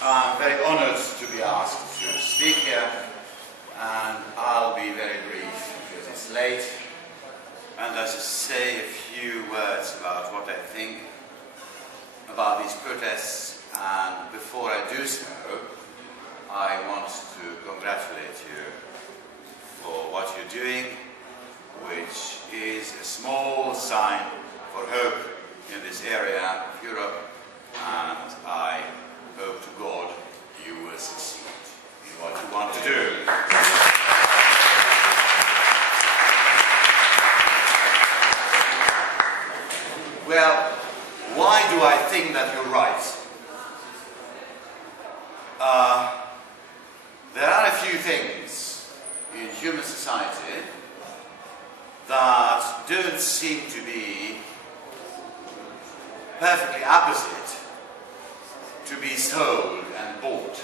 I'm very honored to be asked to speak here, and I'll be very brief because it's late, and I'll just say a few words about what I think about these protests. And before I do so, I want to congratulate you for what you're doing, which is a small sign for hope in this area of Europe, and I hope to God you will succeed in what you want to do. Well, why do I think that you're right? There are a few things in human society that don't seem to be perfectly opposite to be sold and bought.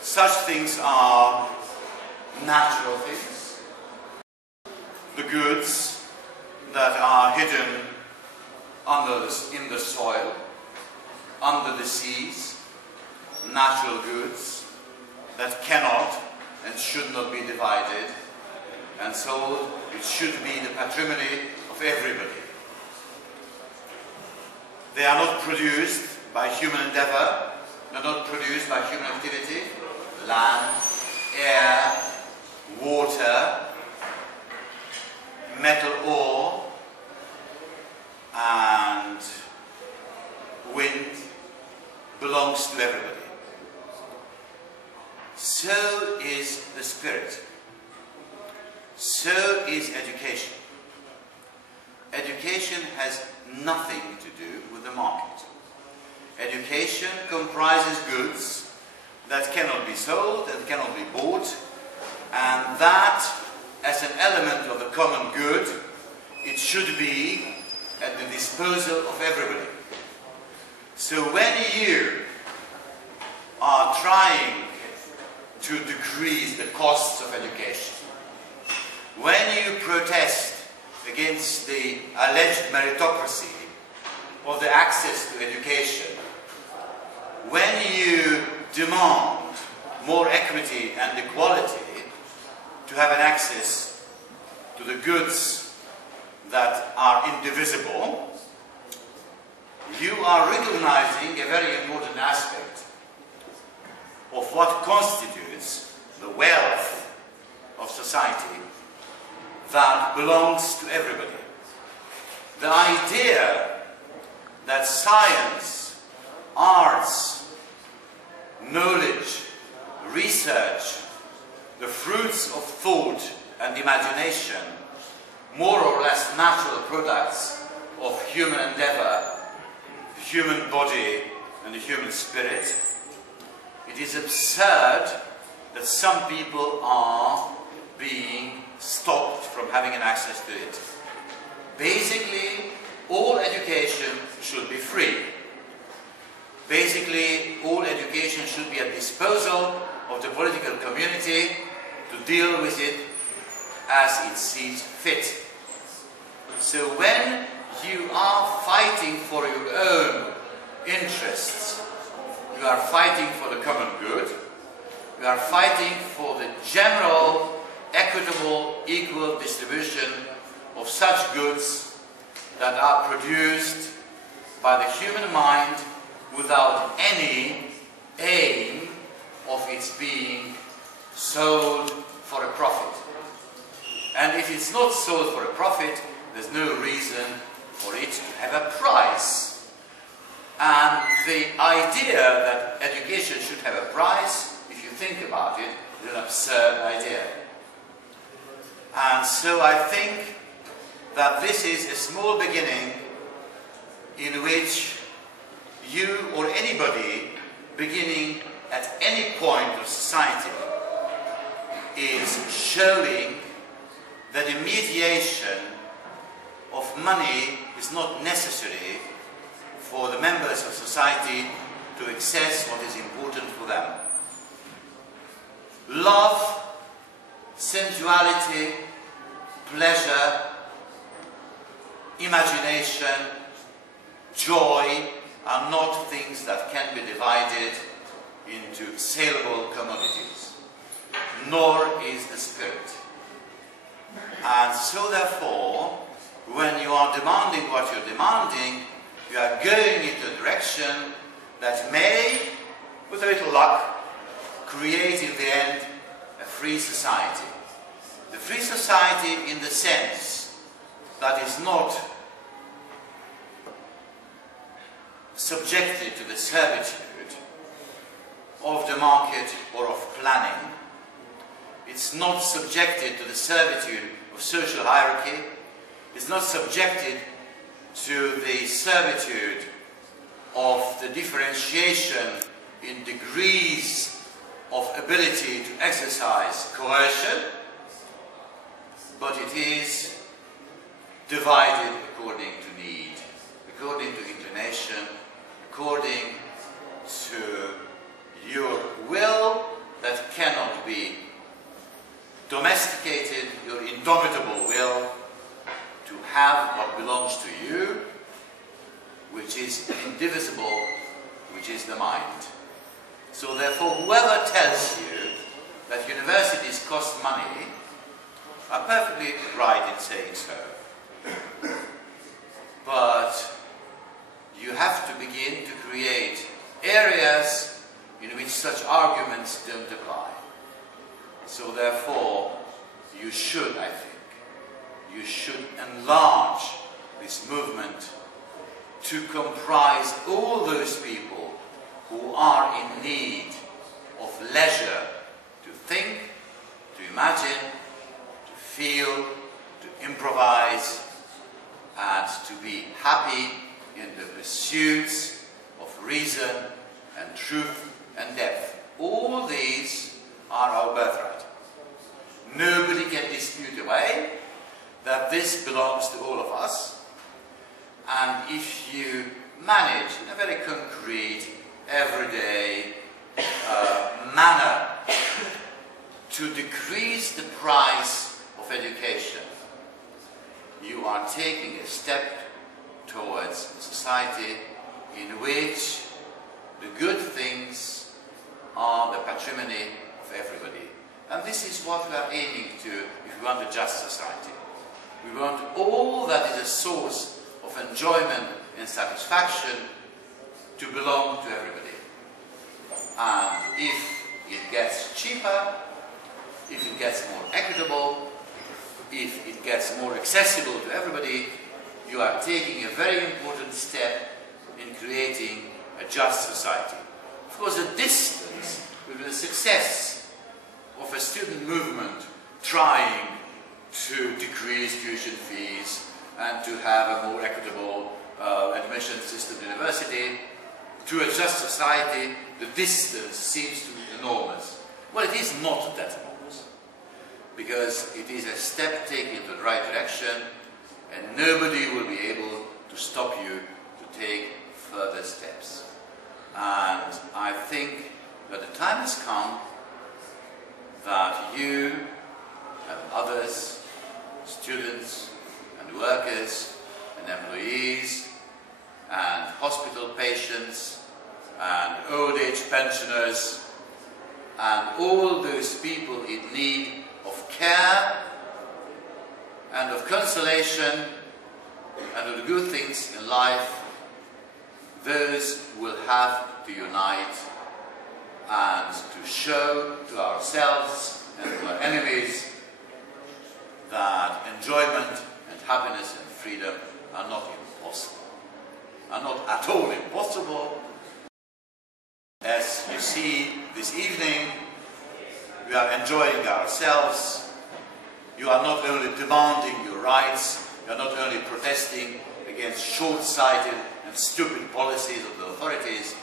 Such things are natural things, the goods that are hidden in the soil, under the seas, natural goods that cannot and should not be divided and sold. It should be the patrimony of everybody. They are not produced by human endeavor, they are not produced by human activity. Land, air, water, metal ore, and wind belongs to everybody. So is the spirit. So is education. Education has nothing to do with the market. Education comprises goods that cannot be sold and cannot be bought, and that, as an element of the common good, it should be at the disposal of everybody. So when you are trying to decrease the costs of education, when you protest against the alleged meritocracy of the access to education, when you demand more equity and equality to have an access to the goods that are indivisible, you are recognizing a very important aspect of what constitutes the wealth of society that belongs to everybody. The idea that science, arts, knowledge, research, the fruits of thought and imagination, more or less natural products of human endeavor, the human body and the human spirit, it is absurd that some people are being stopped from having an access to it. Basically, all education should be free. Basically, all education should be at disposal of the political community to deal with it as it sees fit. So when you are fighting for your own interests, you are fighting for the common good, you are fighting for the general, equitable, equal distribution of such goods that are produced by the human mind without any aim of its being sold for a profit. And if it's not sold for a profit, there's no reason for it to have a price. And the idea that education should have a price, if you think about it, is an absurd idea. And so I think that this is a small beginning in which you or anybody beginning at any point of society is showing that the mediation of money is not necessary for the members of society to access what is important for them. Love, sensuality, pleasure, imagination, joy are not things that can be divided into saleable commodities, nor is the spirit. And so therefore, when you are demanding what you're demanding, you are going into a direction that may, with a little luck, create in the end a free society. The free society in the sense that is not subjected to the servitude of the market or of planning. It's not subjected to the servitude of social hierarchy. It's not subjected to the servitude of the differentiation in degrees of ability to exercise coercion, but it is divided according to need, according to inclination, according to your will that cannot be domesticated, your indomitable will to have what belongs to you, which is indivisible, which is the mind. So therefore, whoever tells you that universities cost money are perfectly right in saying so. But you have to begin to create areas in which such arguments don't apply. So therefore, you should, I think, you should enlarge this movement to comprise all those people who are in need of leisure to think, to imagine, to feel, to improvise, and to be happy in the pursuits of reason and truth and depth. All these are our birthright. Nobody can dispute away that this belongs to all of us. And if you manage in a very concrete, everyday manner to decrease the price of education, you are taking a step towards a society in which the good things are the patrimony of everybody. And this is what we are aiming to if we want a just society. We want all that is a source of enjoyment and satisfaction to belong to everybody. And if it gets cheaper, if it gets more equitable, if it gets more accessible to everybody, you are taking a very important step in creating a just society. Of course, the distance with the success of a student movement trying to decrease tuition fees and to have a more equitable admission system to university, to a just society, the distance seems to be enormous. Well, it is not that enormous, because it is a step taken in the right direction, and nobody will be able to stop you to take further steps. And I think that the time has come that you and others, students and workers and employees and hospital patients and old age pensioners and all those people in need of care and of consolation and of the good things in life, those will have to unite and to show to ourselves and to our enemies that enjoyment and happiness and freedom are not impossible, are not at all impossible. As you see this evening, we are enjoying ourselves. You are not only demanding your rights, you are not only protesting against short-sighted and stupid policies of the authorities,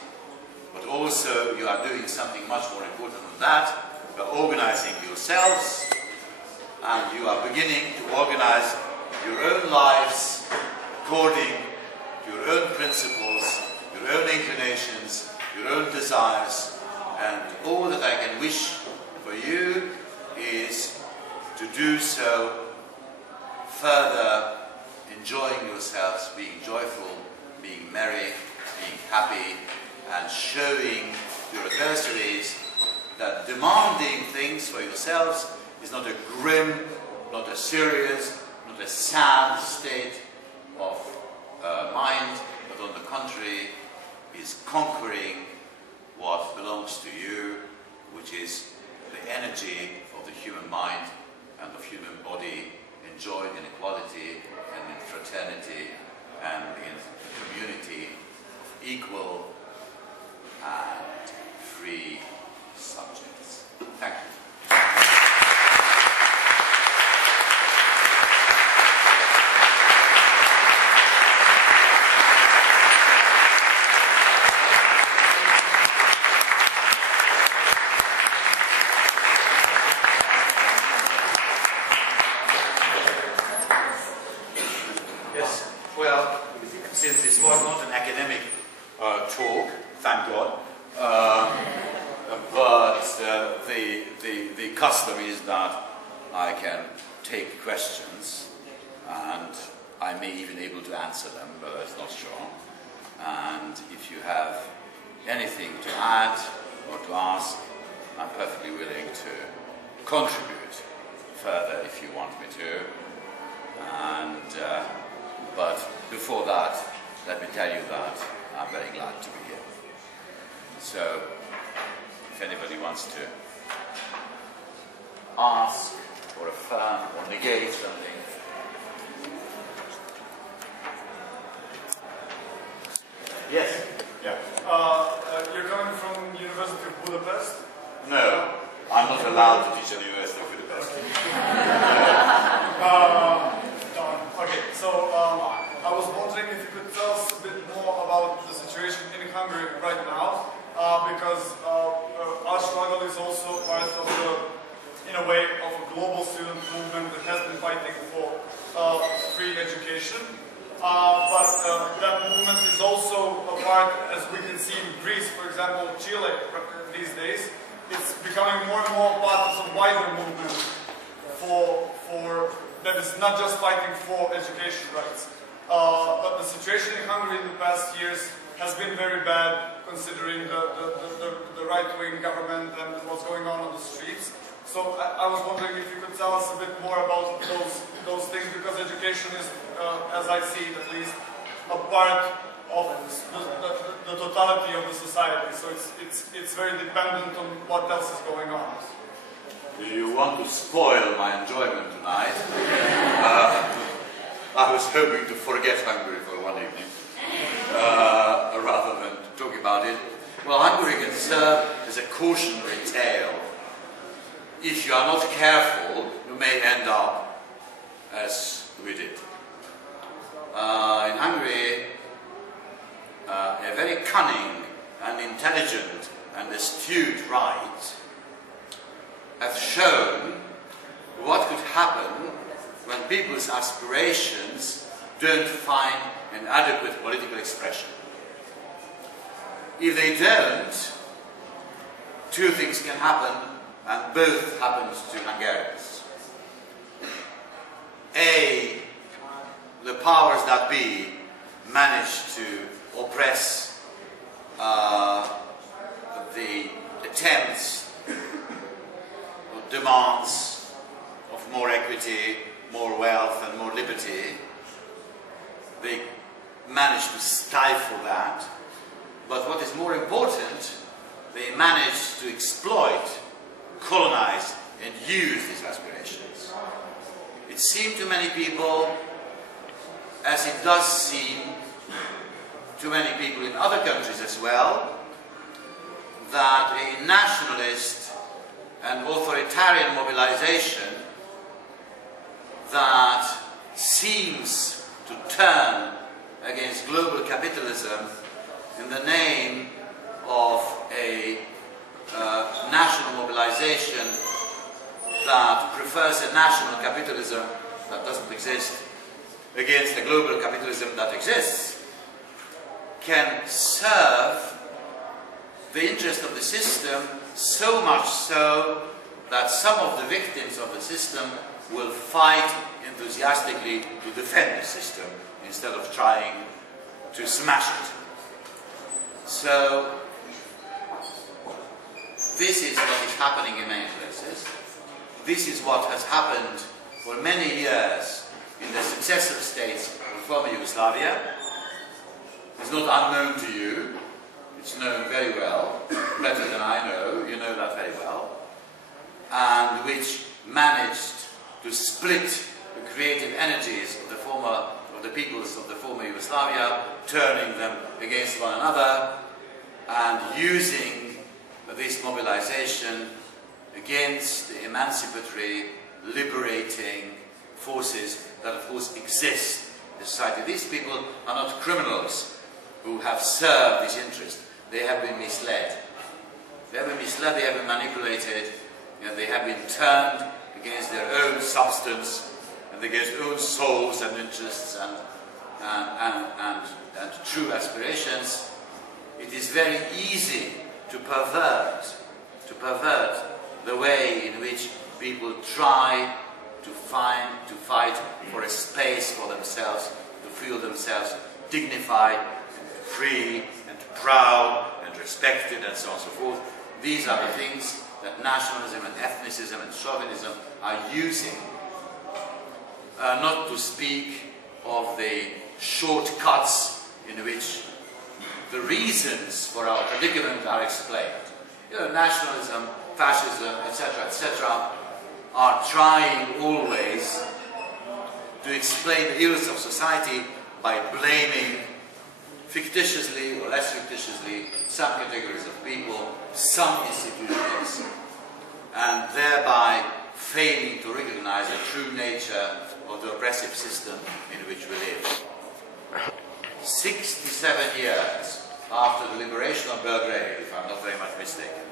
but also you are doing something much more important than that. You are organizing yourselves, and you are beginning to organize your own lives according to your own principles, your own inclinations, your own desires, and all that I can wish for you is to do so, further enjoying yourselves, being joyful, being merry, being happy and showing your adversaries that demanding things for yourselves is not a grim, not a serious, not a sad state of mind, but on the contrary is conquering what belongs to you, which is the energy of the human mind and of human body enjoyed in equality and in fraternity and in a community of equal and free subjects. Thank you. Since this was not an academic talk, thank God, but the custom is that I can take questions and I may even be able to answer them, but that's not sure. And if you have anything to add or to ask, I'm perfectly willing to contribute further if you want me to. And but before that, let me tell you that I'm very glad to be here. So, if anybody wants to ask or affirm or negate something. Yes? Yeah. You're coming from University of Budapest? No, I'm not allowed to teach at the University of Budapest. Okay, so I was wondering if you could tell us a bit more about the situation in Hungary right now, because our struggle is also part of in a way, of a global student movement that has been fighting for free education. But that movement is also a part, as we can see in Greece, for example, Chile these days. It's becoming more and more part of a wider movement that is not just fighting for education rights. But the situation in Hungary in the past years has been very bad, considering the right-wing government and what's going on the streets. So I was wondering if you could tell us a bit more about those things, because education is, as I see it at least, a part of the totality of the society. So it's very dependent on what else is going on. You want to spoil my enjoyment tonight. I was hoping to forget Hungary for one evening, rather than talk about it. Well, Hungary can serve as a cautionary tale. If you are not careful, you may end up as we did. In Hungary, a very cunning and intelligent and astute right have shown what could happen when people's aspirations don't find an adequate political expression. If they don't, two things can happen, and both happens to Hungarians. A, the powers that be manage to oppress the attempts or demands of more equity, more wealth and more liberty. They manage to stifle that. But what is more important, they manage to exploit, colonize and use these aspirations. It seemed to many people, as it does seem to many people in other countries as well, that a nationalist and authoritarian mobilization that seems to turn against global capitalism in the name of a national mobilization that prefers a national capitalism that doesn't exist against a global capitalism that exists, can serve the interest of the system, so much so that some of the victims of the system will fight enthusiastically to defend the system instead of trying to smash it. So this is what is happening in many places. This is what has happened for many years in the successive states of former Yugoslavia. It's not unknown to you. It's known very well, better than I know. You know that very well. And which managed to split the creative energies of the peoples of the former Yugoslavia, turning them against one another and using this mobilization against the emancipatory, liberating forces that of course exist in society. These people are not criminals who have served this interest. They have been misled. They have been misled, they have been manipulated, and they have been turned against their own substance and against their own souls and interests and true aspirations. It is very easy to pervert the way in which people try to fight for a space for themselves, to feel themselves dignified, and free, and proud, and respected, and so on and so forth. These are the things that nationalism and ethnicism and chauvinism are using. Not to speak of the shortcuts in which the reasons for our predicament are explained. You know, nationalism, fascism, etc., are trying always to explain the ills of society by blaming, fictitiously or less fictitiously, some categories of people, some institutions, and thereby failing to recognize the true nature of the oppressive system in which we live. 67 years after the liberation of Belgrade, if I'm not very much mistaken,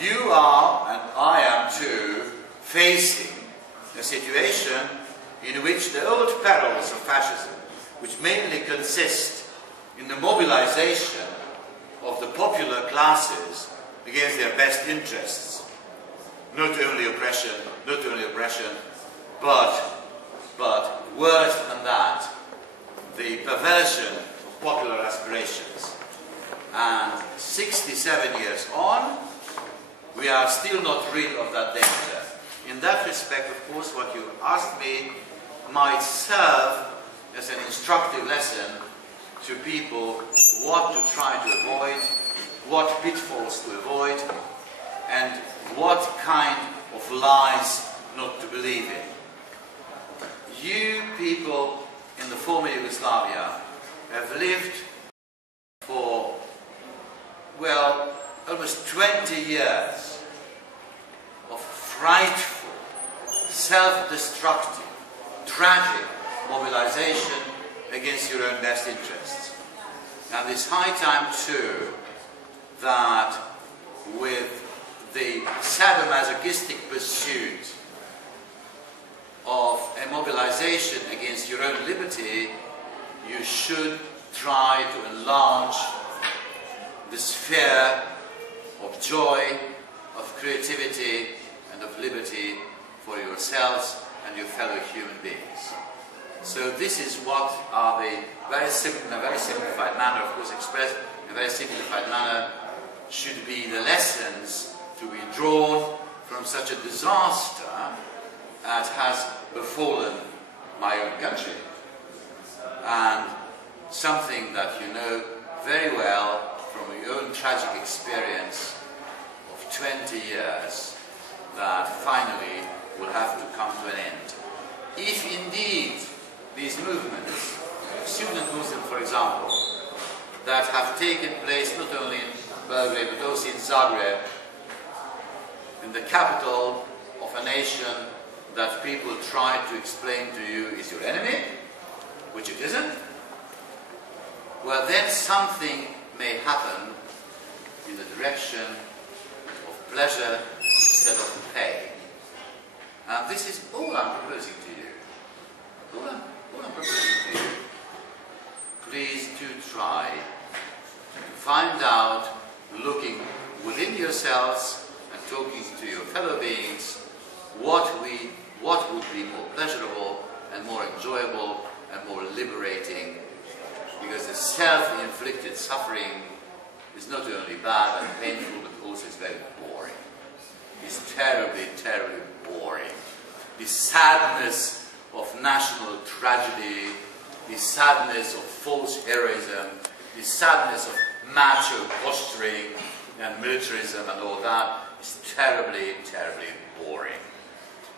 you are, and I am too, facing a situation in which the old perils of fascism, which mainly consist in the mobilization of the popular classes against their best interests, not only oppression, but worse than that, the perversion of popular aspirations. And 67 years on, we are still not rid of that danger. In that respect, of course, what you asked me might serve as an instructive lesson to people what to try to avoid, what pitfalls to avoid, and what kind of lies not to believe in. You people in the former Yugoslavia have lived for, well, almost 20 years of frightful, self-destructive, tragic mobilization against your own best interests. And it's high time too that with the sadomasochistic pursuit of a mobilization against your own liberty, you should try to enlarge the sphere of joy, of creativity, and of liberty for yourselves and your fellow human beings. So this is what are the very simple, in a very simplified manner, of course expressed in a very simplified manner, should be the lessons to be drawn from such a disaster as has befallen my own country. And something that you know very well from your own tragic experience of 20 years that finally will have to come to an end. If indeed these movements, student movements for example, that have taken place not only in Belgrade but also in Zagreb, in the capital of a nation that people try to explain to you is your enemy, which it isn't, well then something may happen in the direction of pleasure instead of pain. And this is all I'm proposing to you. All I'm proposing to you. Please do try to find out, looking within yourselves and talking to your fellow beings, what would be more pleasurable and more enjoyable and more liberating, because the self-inflicted that suffering is not only bad and painful, but also it's very boring. It's terribly, terribly boring. The sadness of national tragedy, the sadness of false heroism, the sadness of macho posturing and militarism and all that is terribly, terribly boring.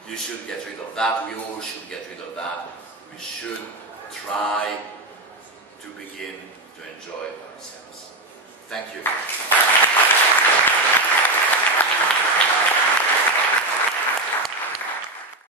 You should get rid of that. We all should get rid of that. We should try to begin to enjoy ourselves. Thank you.